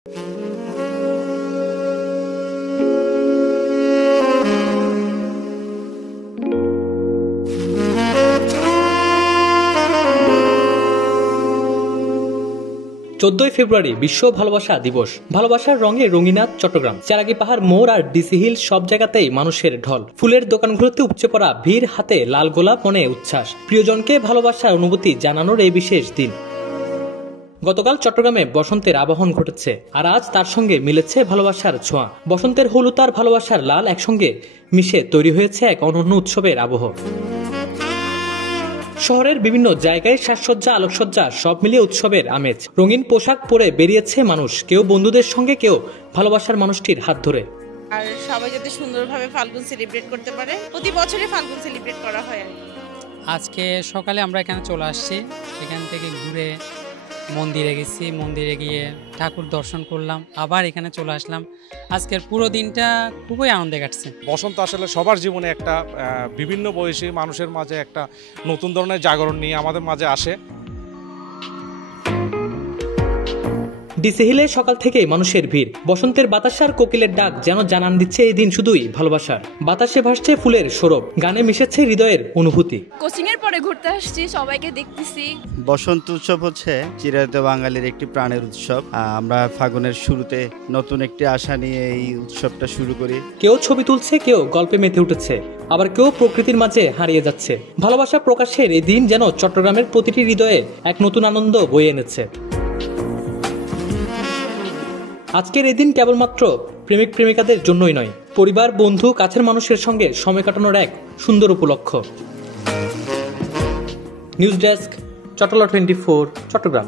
14 ফেব্রুয়ারি বিশ্ব ভালোবাসা দিবস। ভালোবাসার রঙে রঙিনাথ চট্টগ্রাম। চারাগি পাহাড়, মোড় আর ডিসি হিল সব জায়গাতেই মানুষের ঢল। ফুলের দোকানগুলোতে উপচে পড়া ভিড়, হাতে লাল গোলাপ, মনে উচ্ছ্বাস। প্রিয়জনকে ভালোবাসার অনুভূতি জানানোর এই বিশেষ দিন। গতকাল চট্টগ্রামে বসন্তের আবাহন ঘটেছে, আর আজ তার সঙ্গে মিলেছে ভালোবাসার ছোঁয়া। বসন্তের হলুদ আর ভালোবাসার লাল একসঙ্গে মিশে তৈরি হয়েছে এক অনন্য উৎসবের আবহ। শহরের বিভিন্ন জায়গায় সাজসজ্জা, আলোকসজ্জা সব মিলিয়ে উৎসবের আমেজ। রঙিন পোশাক পরে বেরিয়েছে মানুষ, কেউ বন্ধুদের সঙ্গে, কেউ ভালোবাসার মানুষটির হাত ধরে। আর সবাই যাতে সুন্দরভাবে ফাল্গুন সেলিব্রেট করতে পারে, প্রতি বছরে ফাল্গুন সেলিব্রেট করা হয়। আজকে সকালে আমরা এখানে চলে আসছি, এখান থেকে ঘুরে মন্দিরে গেছি, মন্দিরে গিয়ে ঠাকুর দর্শন করলাম, আবার এখানে চলে আসলাম। আজকের পুরো দিনটা খুবই আনন্দে কাটছে। বসন্ত আসলে সবার জীবনে একটা বিভিন্ন বয়সী মানুষের মাঝে একটা নতুন ধরনের জাগরণ নিয়ে আমাদের মাঝে আসে। ডিসি হিলে সকাল থেকেই মানুষের ভিড়। বসন্তের বাতাসার কোকিলের ডাক যেন জানান দিচ্ছে এই দিন শুধুই ভালোবাসার। বাতাসে ভাসছে ফুলের সৌরভ, গানে মিশেছে হৃদয়ের অনুভূতি। কোচিং এর পরে ঘুরতে আসছি, সবাইকে দেখতেছি। বসন্ত উৎসব হচ্ছে চিরায়ত বাঙালির একটি প্রাণের উৎসব। আমরা ফাগুনের শুরুতে নতুন একটি আশা নিয়ে এই উৎসবটা শুরু করি। কেউ ছবি তুলছে, কেউ গল্পে মেতে উঠেছে, আবার কেউ প্রকৃতির মাঝে হারিয়ে যাচ্ছে। ভালোবাসা প্রকাশের এই দিন যেন চট্টগ্রামের প্রতিটি হৃদয়ে এক নতুন আনন্দ বয়ে এনেছে। আজকের এই দিন কেবলমাত্র প্রেমিক প্রেমিকাদের জন্যই নয়, পরিবার, বন্ধু, কাছের মানুষের সঙ্গে সময় কাটানোর এক সুন্দর উপলক্ষ। News desk, Chattala 24, Chittagong.